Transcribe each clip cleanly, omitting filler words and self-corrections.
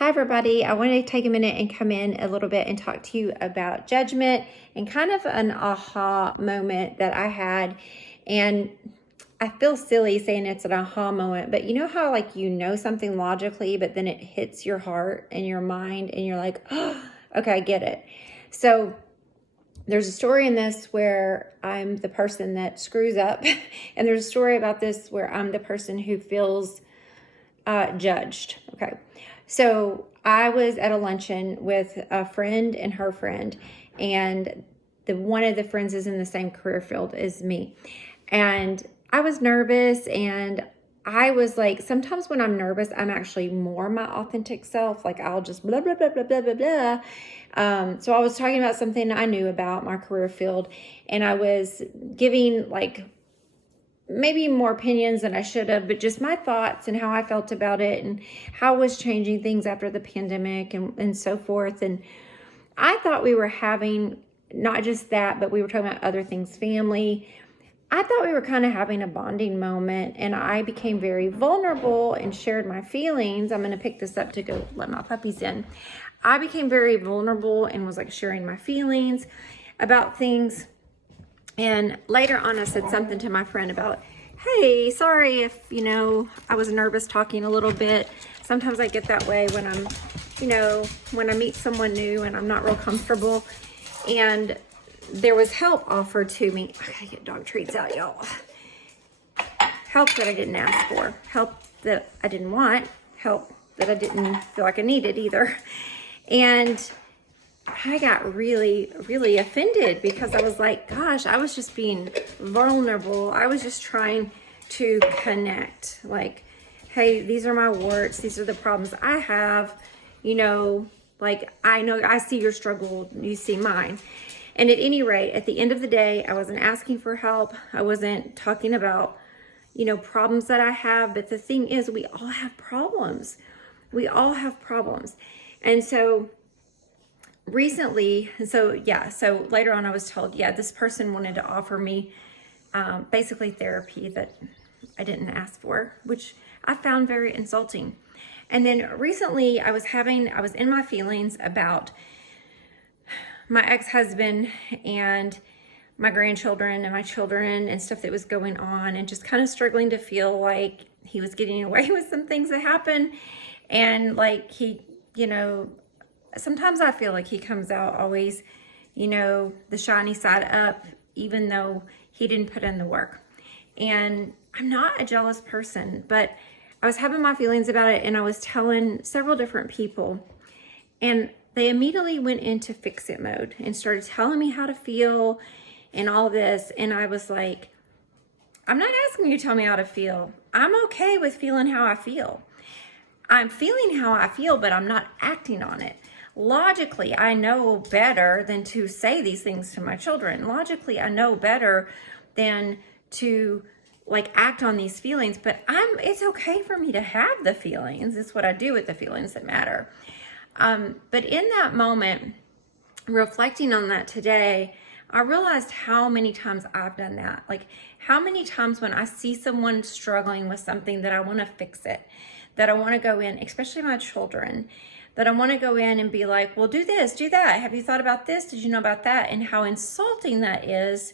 Hi, everybody. I wanted to take a minute and come in a little bit and talk to you about judgment and kind of an aha moment that I had. And I feel silly saying it's an aha moment, but you know how like you know something logically, but then it hits your heart and your mind and you're like, oh, okay, I get it. So there's a story in this where I'm the person that screws up. And there's a story about this where I'm the person who feels judged. Okay. So I was at a luncheon with a friend and her friend, and one of the friends is in the same career field as me. And I was nervous, and I was like, sometimes when I'm nervous, I'm actually more my authentic self. Like I'll just blah, blah, blah, blah, blah, blah, blah. So I was talking about something I knew about my career field, and I was giving like maybe more opinions than I should have, but just my thoughts and how I felt about it and how I was changing things after the pandemic and so forth. And I thought we were having not just that, but we were talking about other things, family. I thought we were kind of having a bonding moment, and I became very vulnerable and shared my feelings. I'm going to pick this up to go let my puppies in. I became very vulnerable and was like sharing my feelings about things. And later on, I said something to my friend about, hey, sorry if, I was nervous talking a little bit. Sometimes I get that way when I'm, when I meet someone new and I'm not real comfortable. And there was help offered to me. I gotta get dog treats out, y'all. Help that I didn't ask for. Help that I didn't want. Help that I didn't feel like I needed either. And I got really, really offended because I was like, gosh, I was just being vulnerable. I was just trying to connect. Like, hey, these are my warts. These are the problems I have. Like, I know I see your struggle. You see mine. And at any rate, at the end of the day, I wasn't asking for help. I wasn't talking about, problems that I have. But the thing is, we all have problems. We all have problems. And so recently, so later on I was told, this person wanted to offer me basically therapy that I didn't ask for, which I found very insulting. And then recently I was in my feelings about my ex-husband and my grandchildren and my children and stuff that was going on, and just kind of struggling to feel like he was getting away with some things that happened. And like he, sometimes I feel like he comes out always, the shiny side up, even though he didn't put in the work. And I'm not a jealous person, but I was having my feelings about it, and I was telling several different people, and they immediately went into fix-it mode and started telling me how to feel and all this. And I was like, I'm not asking you to tell me how to feel. I'm okay with feeling how I feel. I'm feeling how I feel, but I'm not acting on it. Logically, I know better than to say these things to my children. Logically, I know better than to act on these feelings, but it's okay for me to have the feelings. It's what I do with the feelings that matter. But in that moment, reflecting on that today, I realized how many times I've done that. Like how many times when I see someone struggling with something that I want to fix it, that I want to go in, especially my children, that I want to go in and be like, well, do this, do that. Have you thought about this? Did you know about that? And how insulting that is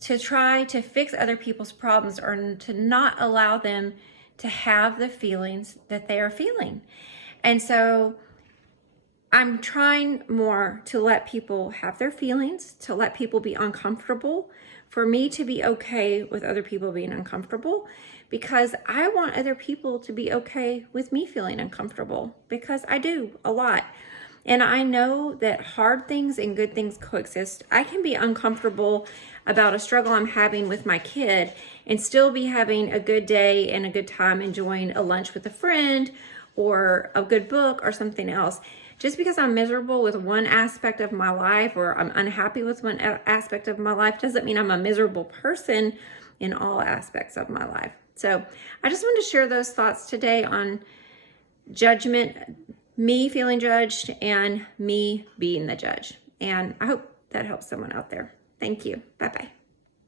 to try to fix other people's problems or to not allow them to have the feelings that they are feeling. And so I'm trying more to let people have their feelings, to let people be uncomfortable, for me to be okay with other people being uncomfortable, because I want other people to be okay with me feeling uncomfortable, because I do a lot. And I know that hard things and good things coexist. I can be uncomfortable about a struggle I'm having with my kid and still be having a good day and a good time enjoying a lunch with a friend or a good book or something else. Just because I'm miserable with one aspect of my life or I'm unhappy with one aspect of my life doesn't mean I'm a miserable person in all aspects of my life. So I just wanted to share those thoughts today on judgment, me feeling judged and me being the judge. And I hope that helps someone out there. Thank you. Bye-bye.